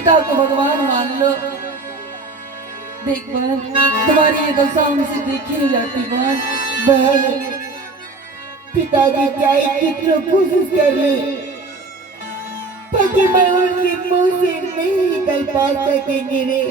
पिता को भगवान मान लो। देख बहन, तुम्हारी ये दशा हमसे देखी नहीं जाती बहन। बहन, पिताजी चाहे कितना कोशिश कर ले, पति मैं उनके मुंह से नहीं निकल पा सकेंगे रे।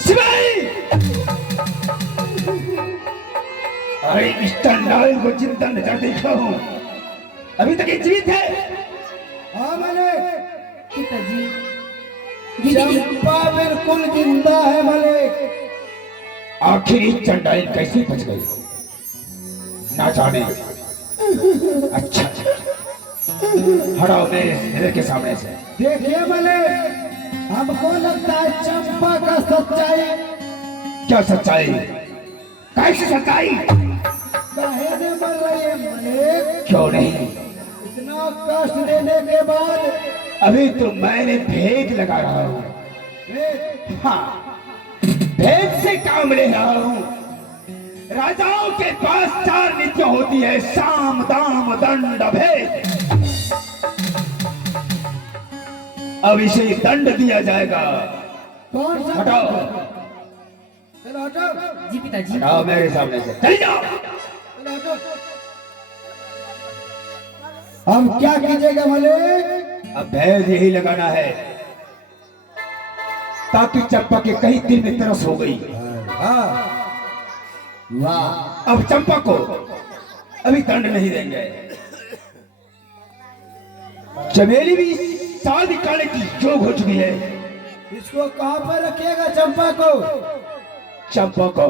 शिवाई! अरे इस चंडाल को चिंता न जा देखा हूं, अभी तक ये जीवित है। हाँ मलिक, पिताजी चंपा बिल्कुल जिंदा है मलिक। आखिर ये चंडाल कैसे बच गई ना जाने। अच्छा हटाओ मेरे के सामने से। देखिए मलिक, हमको लगता है चंपा का सच्चाई। क्या सच्चाई? कैसी सच्चाई? काहे ने मर रही है मलिक? क्यों नहीं? इतना कष्ट देने के बाद अभी तो मैंने भेद लगा रहा हूँ। हाँ, भेद से काम ले रहा हूँ। राजाओं के पास 4 नीतियां होती है, साम दाम दंड भेद। अब इसे दंड दिया जाएगा। कौन सा? हटाओ, चलो हटो। जी पिताजी। हटाओ मेरे सामने से, चल जाओ। चलो हटो। हम क्या कीजिएगा मलिक? अब भेद यही लगाना है ताकि चंपा के कहीं दिल में तरस हो गई। हाँ, वाह। अब चंपा को अभी दंड नहीं देंगे। चमेली भी शादी करने की जोग हो चुकी है। इसको कहाँ पर रखिएगा चंपा को? चंपा को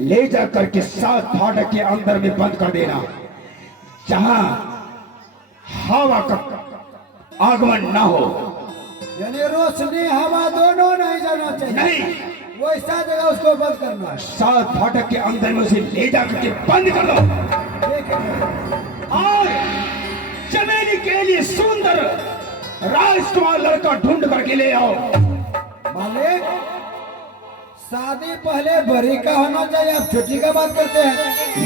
ले जाकर के 7 फाटक के अंदर में बंद कर देना, जहां हवा का आगमन ना हो। यानी रोशनी हवा दोनों नहीं जाना चाहिए। नहीं, वो ऐसा जगह उसको बंद करना है। 7 फाटक के अंदर में उसे ले जाकर के बंद कर दो। ठीक है। और चमेली के लिए सुंदर राजकुमार लड़का ढूंढ करके ले आओ। मालिक, शादी पहले बड़ी का होना चाहिए, आप छोटी का बात करते हैं।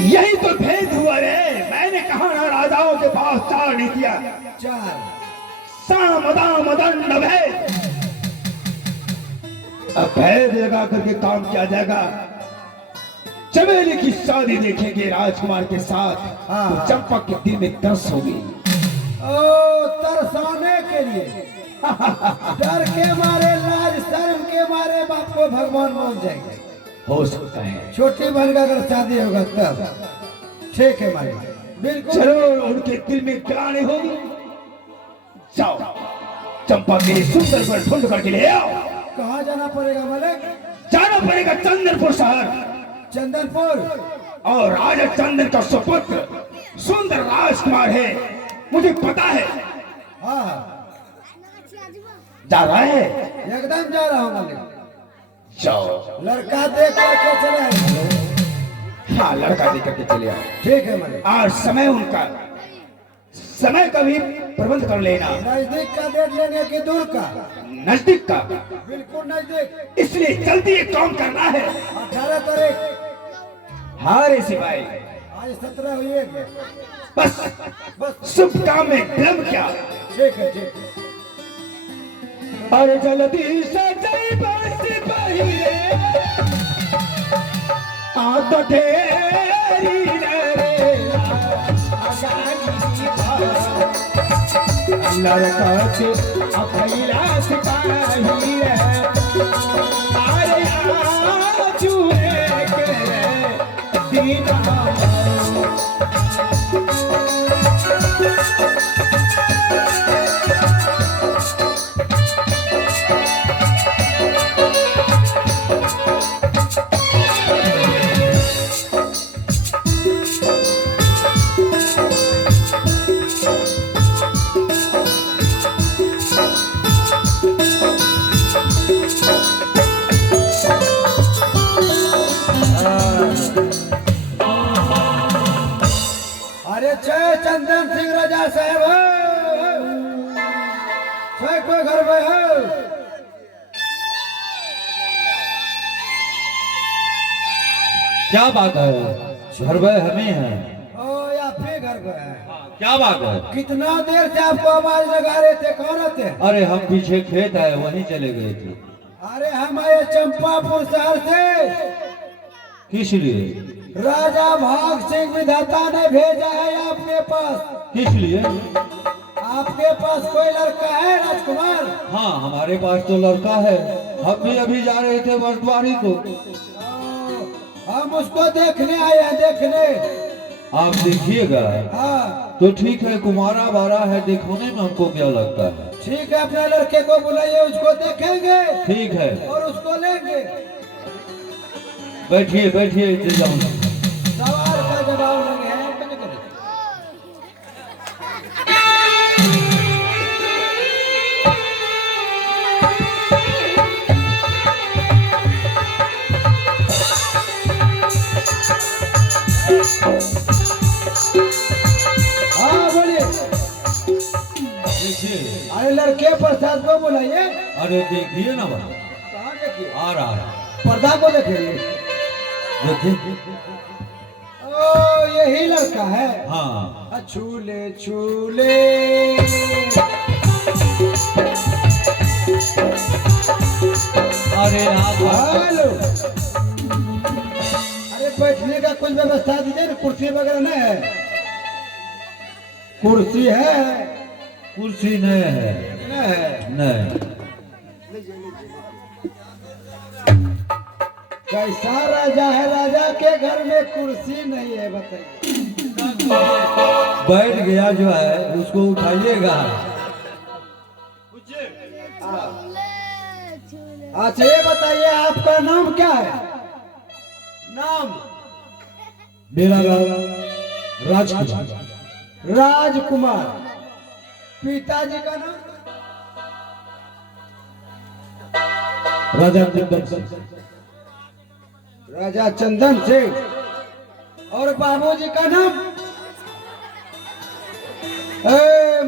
यही तो भेद हुआ रे। मैंने कहा ना, राजाओं के पास 4 नीतियां, 4। साम दाम दंड भेद। अब भेद लगा करके काम किया जाएगा। चमेली की शादी देखेंगे राजकुमार के साथ। हाँ। तो चंपा के दिल में तरस होगी। ओ, तरसाने के लिए डर के मारे, लाज शर्म के मारे बाप को भगवान मान जाएंगे। हो सकता है। छोटी बहन का अगर शादी होगा तब ठीक है मालिक, बिल्कुल। चलो, उनके दिल में ग्लानि होगी। जाओ, चंपा के लिए सुंदर पर ढूंढ करके ले आओ। कहाँ जाना पड़ेगा मालिक? जाना पड़ेगा चंदनपुर शहर। चंदनपुर? और राजा चंदन का सुपुत्र सुंदर राजकुमार है, मुझे पता है। हाँ, जा रहा है। एकदम जा रहा हूँ मालिक। जाओ। लड़का देख करके चले आएंगे। हाँ, लड़का देकर के चले आओ। ठीक है मालिक। और समय का भी प्रबंध कर लेना। नजदीक का डेट लेंगे कि दूर का? नजदीक का। बिल्कुल नजदीक। इसलिए जल्दी एक काम करना है। 18 तारीख। हाँ रे सिपाही, आज 17 हुई है। बस शुभ काम में विलंब क्या। ठीक है, ठीक है। अरे जल्दी से सिपाही रे, आ तो तेरी रे लड़का के अकेला सिपाही रे। अरे चूहे के दीना अरे जय चंदन सिंह राजा साहब, कोई घर में है? क्या बात है? घर में हमें है। ओ, या फिर घर में है? क्या बात है? कितना देर से आपको आवाज लगा रहे थे, कौन थे? अरे हम पीछे खेत है वहीं चले गए थे। अरे हम आए चंपापुर शहर से। किस लिए? राजा भाग सिंह विधाता ने भेजा है आपके पास। किस लिए? आपके पास कोई लड़का है राजकुमार? हाँ हमारे पास तो लड़का है, हम भी अभी जा रहे थे बर्फबारी को। हम उसको देखने आए हैं, देखने। आप देखिएगा। हाँ तो ठीक है, कुमारा बारा है, देखने में हमको क्या लगता है। ठीक है, अपने लड़के को बुलाइए, उसको देखेंगे ठीक है, और उसको लेंगे। बैठिए बैठिए, इंतजाम। सवाल का जवाब लगे हैं। हाँ बोलिए। देखिए। अरे लड़के प्रसाद को बुलाइए। अरे देखिए ना भाई, कहाँ देखिए? आ रहा है। पर्दा को देखिए। देखिए। ओ यही लड़का है। हाँ छूले छूले। अरे आप हेलो। अरे बैठने का कुछ व्यवस्था दीजिए ना, कुर्सी वगैरह नहीं है? कुर्सी है? कुर्सी नहीं है। नहीं है। नहीं। कैसा राजा है, राजा के घर में कुर्सी नहीं है, बताइए। बैठ गया जो है उसको उठाइएगा। अच्छा ये बताइए आपका नाम क्या है? नाम? मेरा नाम राजकुमार। राजकुमार। पिताजी का नाम? राजा चंदन सिंह। राजा चंदन सिंह। और बाबूजी का नाम?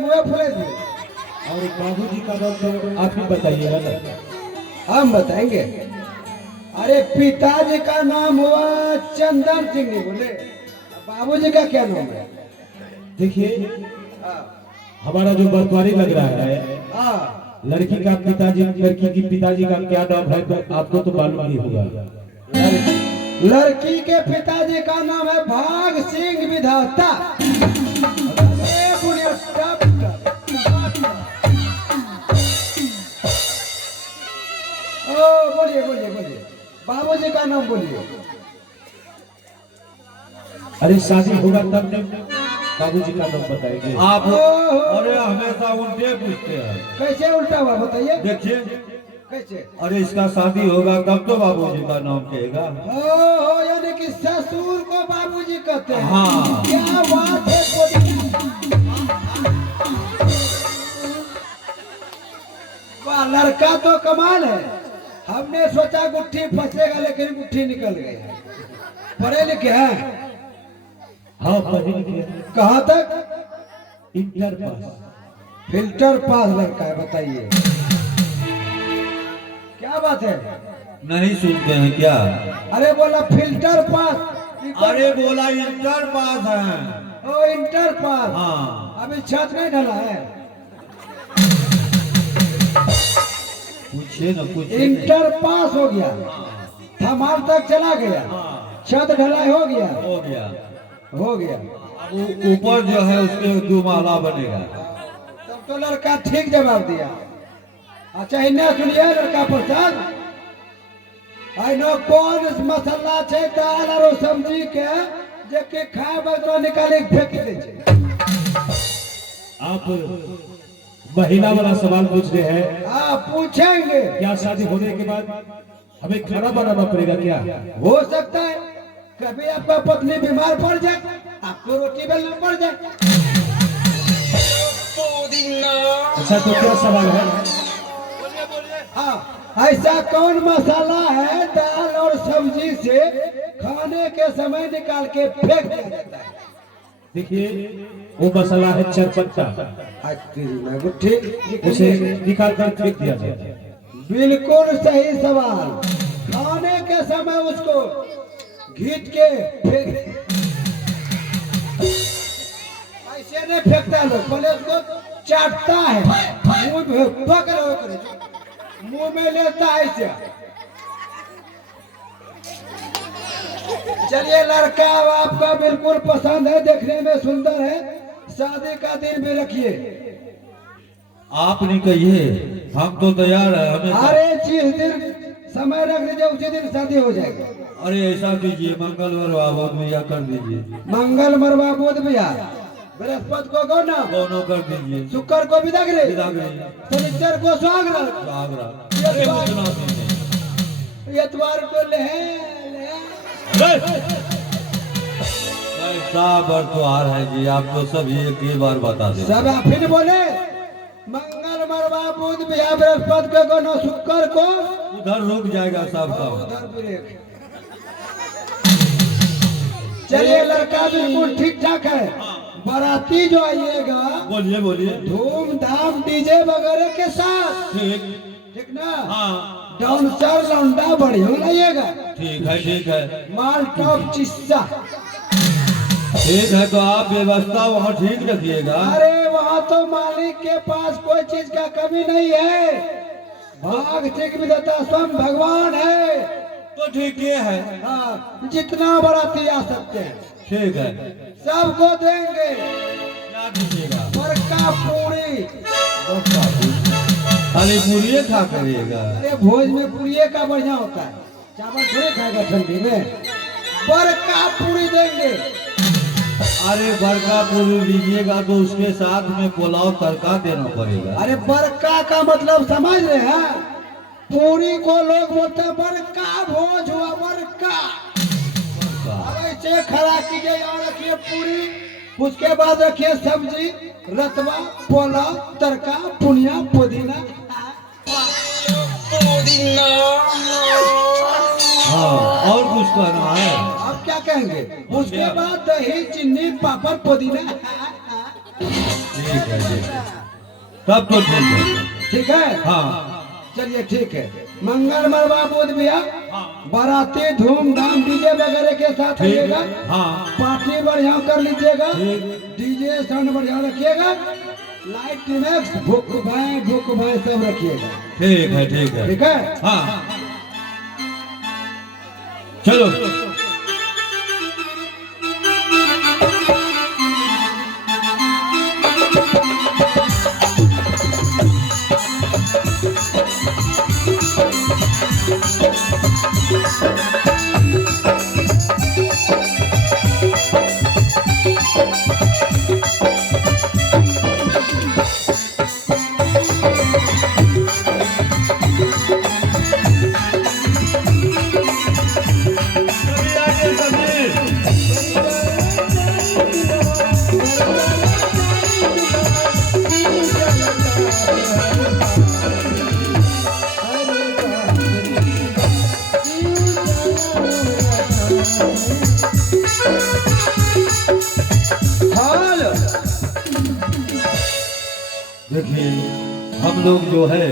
मुँह फुले थे। और बाबूजी का नाम तो आप ही बताइएगा ना। हम बताएंगे। अरे पिताजी का नाम हुआ चंदन सिंह, नहीं बोले? बाबूजी का क्या नाम है? देखिए हमारा जो बर्फबारी लग रहा है, हाँ। लड़की का पिताजी, लड़की की पिताजी का क्या नाम है तो आपको तो मालूम ही होगा। लड़की के पिताजी का नाम है भाग सिंह विधाता। ये बुढ़िया टप टप। ओ बोलिए बोलिए बोलिए, बाबूजी का नाम बोलिए। अरे शादी होगा तब नहीं बाबूजी का नाम बताएंगे। आप ओहो। अरे हमेशा उल्टे पूछते हैं। कैसे उल्टा हुआ बताइए? देखिए, कैसे? अरे इसका शादी होगा तब तो बाबूजी का नाम कहेगा। ओ यानी कि ससुर को बाबूजी कहते हैं। हाँ। क्या बात है बोलिए। वाह, लड़का तो कमाल है। हमने सोचा गुट्ठी फंसेगा, लेकिन गुट्ठी निकल गई। पढ़े लिखे हैं? हाँ पढ़े लिखे। कहाँ तक? Inter pass. फिल्टर पास लड़का है, बताइए क्या बात है? नहीं सुनते हैं क्या? अरे बोला फिल्टर पास। अरे बोला इंटर पास है। ओ इंटर पास। हाँ। अभी छत नहीं ढला है? पूछिए ना, पूछिए। इंटर पास हो गया, धमाल तक चला गया, छत ढलाई हो गया। हो गया। हो गया। ऊपर जो है उसके 2 माला बनेगा। तब तो लड़का ठीक जवाब दिया। अच्छा इन्हें सुनिए लड़का प्रसाद, आई नो कौन मसाला छे दाल और सब्जी के जे के खाए बदला निकाले फेंक दे छे। आप महिला वाला सवाल पूछ रहे हैं। हाँ पूछेंगे। क्या शादी होने के बाद हमें खाना बनाना पड़ेगा क्या? हो सकता है कभी आपका पत्नी बीमार पड़ जाए, आपको रोटी बेलना पड़ जाए। अच्छा तो क्या सवाल है? हाँ, ऐसा कौन मसाला है दाल और सब्जी से खाने के समय निकाल के फेंक दिया जाता है? देखिए वो मसाला है चरपट्टा, उसे निकाल कर फेंक दिया जाता है। बिल्कुल सही सवाल। खाने के समय उसको घीट के फेंक। ऐसे नहीं फेंकता लोग, पहले उसको चाटता है, मुंह में पकड़ करे, मुंह में लेता है ऐसे। चलिए लड़का अब आपका बिल्कुल पसंद है, देखने में सुंदर है, शादी का दिन भी रखिए। आप नहीं कहिए, हम तो तैयार है। हमें अरे जिस दिन समय रख लीजिए उसी दिन शादी हो जाएगी। अरे ऐसा कीजिए, मंगलवार बाबा भैया कर दीजिए। मंगल मरवा बुध भैया, बृहस्पति को गौना, दोनों कर दीजिए। शुक्र को बिदागरी, बिदागरी। शनिचर को सुहागरात, आगरा ये वो सुना दीजिए। इतवार को ले बार त्योहार है जी, आप तो सभी एक ही बार बता दें। सब आप फिर बोले मंगल मरवा बुध भैया बृहस्पति को गौना, शुक्र को उधर रुक जाएगा सबका। उधर ब्रेक। चलिए लड़का बिल्कुल ठीक ठाक है। बाराती जो आइएगा बोलिए बोलिए। धूमधाम डीजे वगैरह के साथ, ठीक ठीक ना? हाँ डांसर लौंडा बढ़िया लाइएगा, ठीक है ठीक है माल टॉप चिस्सा। ठीक है, तो आप व्यवस्था वहाँ ठीक रखिएगा। अरे वहाँ तो मालिक के पास कोई चीज का कमी नहीं है, भाग ठीक विधाता स्वयं भगवान है। तो ठीक ये है। हाँ, जितना बाराती आ सकते हैं ठीक है, सबको देंगे। क्या दीजिएगा? बड़का पूरी, खाली पूरी खा करिएगा। अरे भोज में पूरी का बढ़िया होता है, चावल थोड़े खाएगा ठंडी में। बड़का पूरी देंगे। अरे बड़का पूरी लीजिएगा तो उसके साथ में पुलाव तड़का देना पड़ेगा। अरे बड़का का मतलब समझ रहे हैं? पूरी को लोग बोलते हैं बड़का भोज हुआ, बड़का। अब ऐसे खड़ा कीजिए, यहाँ रखिए पूरी, उसके बाद रखिए सब्जी, रतवा, पुलाव, तड़का, पुनिया, पुदीना। हाँ, और कुछ कहना है? अब क्या कहेंगे? उसके बाद दही, चीनी, पापड़, पुदीना। ठीक है ठीक है, तब तो ठीक है। ठीक है, हाँ चलिए ठीक है। मंगल मरवा बुध भैया, बाराती धूमधाम डीजे वगैरह के साथ आइएगा। हाँ पार्टी बढ़िया कर लीजिएगा, ठीक। डीजे साउंड बढ़िया रखिएगा, लाइट टिमेक्स भुक भाई सब रखिएगा। ठीक है ठीक है। ठीक है, हाँ चलो। देखिए हम लोग जो है